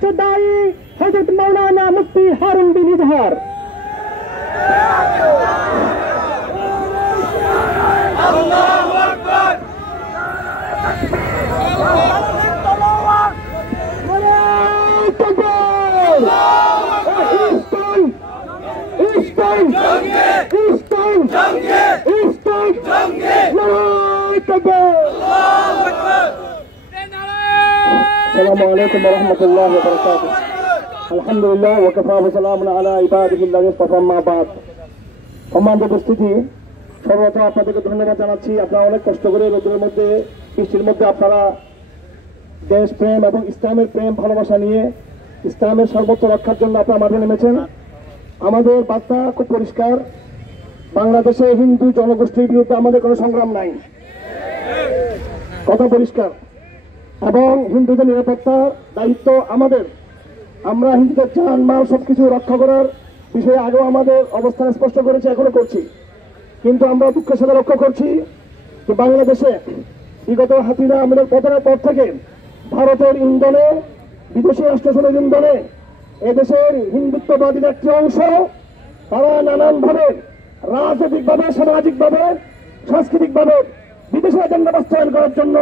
বিশিষ্ট দায়ী হযরত মাওলানা মুফতি হারুন বিন ইজহার। السلام عليكم ورحمة الله وبركاته. الحمد لله وكفى وسلام على عباده الذين اصطفى أما بعد. সম্মানিত উপস্থিতি, সর্বপ্রথম আপনাদেরকে ধন্যবাদ জানাচ্ছি। আপনারা অনেক কষ্ট করে রোদের মধ্যে বৃষ্টির মধ্যে আপনারা দেশ প্রেম এবং ইসলামের প্রেম ভালোবাসা নিয়ে ইসলামের সর্বোচ্চ রক্ষার জন্য আপনারা মাঠে নেমেছেন। আমাদের বার্তা খুব পরিষ্কার, বাংলাদেশে হিন্দু জনগোষ্ঠীর বিরুদ্ধে আমাদের কোনো সংগ্রাম নাই, কথা পরিষ্কার। এবং হিন্দুদের নিরাপত্তার দায়িত্ব আমাদের। আমরা হিন্দুদের জান মাল সবকিছু রক্ষা করার বিষয়ে আগেও আমাদের অবস্থান স্পষ্ট করেছি, এখনো করছি। কিন্তু আমরা দুঃখের সাথে লক্ষ্য করছি যে বাংলাদেশে বিগত হাসিনা আমাদের পতনের পর থেকে ভারতের ইন্ধনে, বিদেশি রাষ্ট্রসনের ইন্ধনে এদেশের হিন্দুত্ববাদীর একটি অংশ তারা নানানভাবে রাজনৈতিকভাবে, সামাজিকভাবে, সাংস্কৃতিকভাবে বিদেশি এজেন্ডা বাস্তবায়ন করার জন্য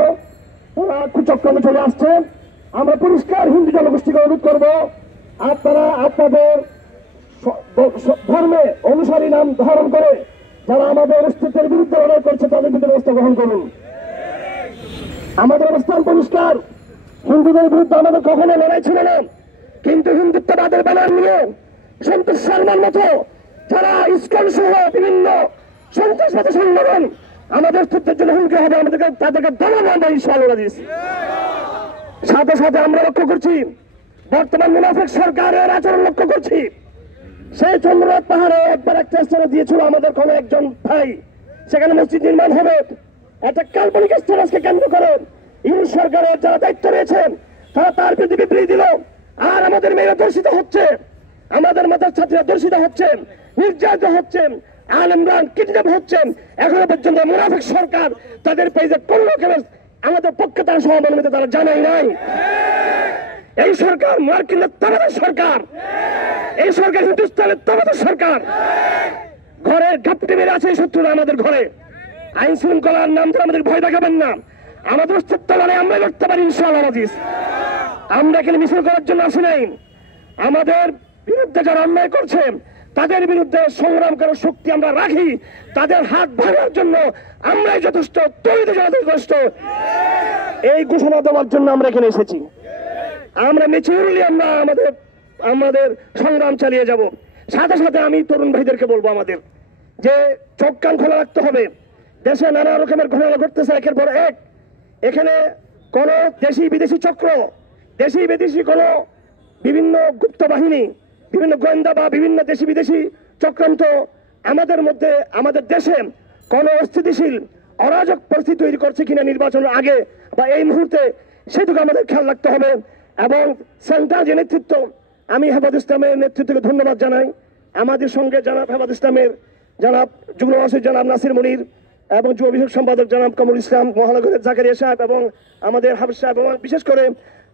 তারা কুচক্রমে চলে আসছে। আমরা পরিষ্কার হিন্দু জনগোষ্ঠীকে অনুরোধ করব, আপনারা আপনাদের ধর্মে অনুসারী নাম ধারণ করে যারা আমাদের অস্তিত্বের বিরুদ্ধে লড়াই করছে তাদের বিরুদ্ধে ব্যবস্থা গ্রহণ করুন। আমাদের অবস্থান পরিষ্কার, হিন্দুদের বিরুদ্ধে আমাদের কখনো লড়াই ছিল না। কিন্তু হিন্দুত্ববাদের ব্যানার নিয়ে সন্তোষ শর্মার মতো যারা ইসকন সহ বিভিন্ন সন্ত্রাসবাদী সংগঠন আমাদের অস্তিত্বের জন্য হুমকি হবে, আমাদেরকে তাদেরকে দমন আমরা ইনশাআল্লাহ দিচ্ছি। সাথে সাথে আমরা লক্ষ্য করছি বর্তমান মুনাফিক সরকারের আচরণ লক্ষ্য করছি। সেই চন্দ্রনাথ পাহাড়ে একবার একটা স্থানে দিয়েছিল আমাদের কোন একজন ভাই, সেখানে মসজিদ নির্মাণ হবে, একটা কাল্পনিক স্থান আজকে কেন্দ্র করে ইউনিট সরকারের যারা দায়িত্ব রয়েছেন তারা তার বিরুদ্ধে বিবৃতি দিল। আর আমাদের মেয়েরা দর্শিত হচ্ছে, আমাদের মাথার ছাত্রীরা দর্শিত হচ্ছেন, নির্যাতিত হচ্ছেন, আলেমরা কিডন্যাপ হচ্ছেন। এখনো পর্যন্ত মুনাফিক সরকার তাদের পেজে কোন রকমের আমাদের পক্ষে তারা সহমর্মিত তারা জানাই নাই। এই সরকার মার্কিনের তাদের সরকার, এই সরকার হিন্দুস্তানের তাদের সরকার। ঘরে ঘাপটি মেরে আছে এই শত্রুরা আমাদের ঘরে। আইন শৃঙ্খলার নাম ধরে আমাদের ভয় দেখাবেন না, আমাদের অস্তিত্ব লড়াই আমরা লড়তে পারি ইনশাআল্লাহ আজিজ। আমরা এখানে মিছিল করার জন্য আসি নাই। আমাদের বিরুদ্ধে যারা অন্যায় করছে তাদের বিরুদ্ধে সংগ্রাম করার শক্তি আমরা রাখি, তাদের হাত ভাঙার জন্য আমরাই যথেষ্ট, তৈরি যথেষ্ট, এই ঘোষণা দেওয়ার জন্য আমরা এখানে এসেছি। আমরা মিছিলি আমরা আমাদের সংগ্রাম চালিয়ে যাব। সাথে সাথে আমি তরুণ ভাইদেরকে বলবো আমাদের যে চোখ কান খোলা রাখতে হবে। দেশে নানা রকমের ঘটনা ঘটতেছে একের পর এক। এখানে কোন দেশি বিদেশি চক্র, দেশি বিদেশি কোন বিভিন্ন গুপ্ত বাহিনী, বিভিন্ন গোয়েন্দা বা বিভিন্ন দেশি বিদেশি চক্রান্ত আমাদের মধ্যে, আমাদের দেশে কোন অস্থিতিশীল অরাজক পরিস্থিতি তৈরি করছে কিনা নির্বাচনের আগে বা এই মুহূর্তে, সেটুকু আমাদের খেয়াল রাখতে হবে। এবং সেন্টার যে নেতৃত্ব, আমি হেফাজত ইসলামের নেতৃত্বকে ধন্যবাদ জানাই। আমাদের সঙ্গে জানাব হেফাজত ইসলামের জানাব যুগ্ম মহাসচিব জানাব নাসির মনির এবং যুব বিষয়ক সম্পাদক জানাব কামরুল ইসলাম, মহানগরের জাকারিয়া সাহেব এবং আমাদের হাফিজ সাহেব এবং বিশেষ করে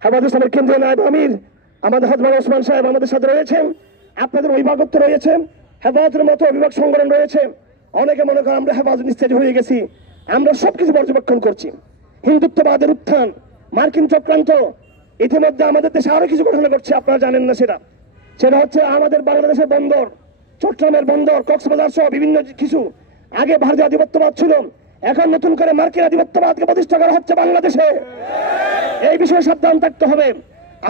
হেফাজত ইসলামের কেন্দ্রীয় নায়েব আমির আমাদের হযরত ওসমান সাহেব আমাদের সাথে রয়েছেন। আপনাদের অভিভাবকত্ব রয়েছে, হেফাজতের মতো অভিভাবক সংগঠন রয়েছে। অনেকে মনে করেন আমরা হেফাজত নিস্তেজ হয়ে গেছি। আমরা সবকিছু পর্যবেক্ষণ করছি। হিন্দুত্ববাদের উত্থান, মার্কিন চক্রান্ত, ইতিমধ্যে আমাদের দেশে আরো কিছু ঘটনা ঘটছে, আপনারা জানেন না। সেটা হচ্ছে আমাদের বাংলাদেশের বন্দর, চট্টগ্রামের বন্দর, কক্সবাজার সহ বিভিন্ন কিছু। আগে ভারতীয় আধিপত্যবাদ ছিল, এখন নতুন করে মার্কিন আধিপত্যবাদকে প্রতিষ্ঠা করা হচ্ছে বাংলাদেশে। এই বিষয়ে সাবধান থাকতে হবে।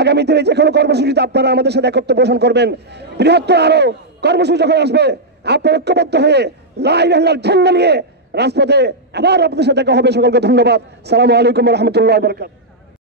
আগামী দিনে যে কোনো কর্মসূচিতে আপনারা আমাদের সাথে একত্র পোষণ করবেন। বৃহত্তর আরো কর্মসূচি যখন আসবে আপনারা ঐক্যবদ্ধ হয়ে লা ইলাহা ইল্লাল্লাহর ঝান্ডা নিয়ে রাজপথে আবার আপনাদের সাথে দেখা হবে। সকলকে ধন্যবাদ। আসসালামু আলাইকুম ওয়া রাহমাতুল্লাহি ওয়া বারাকাতুহু।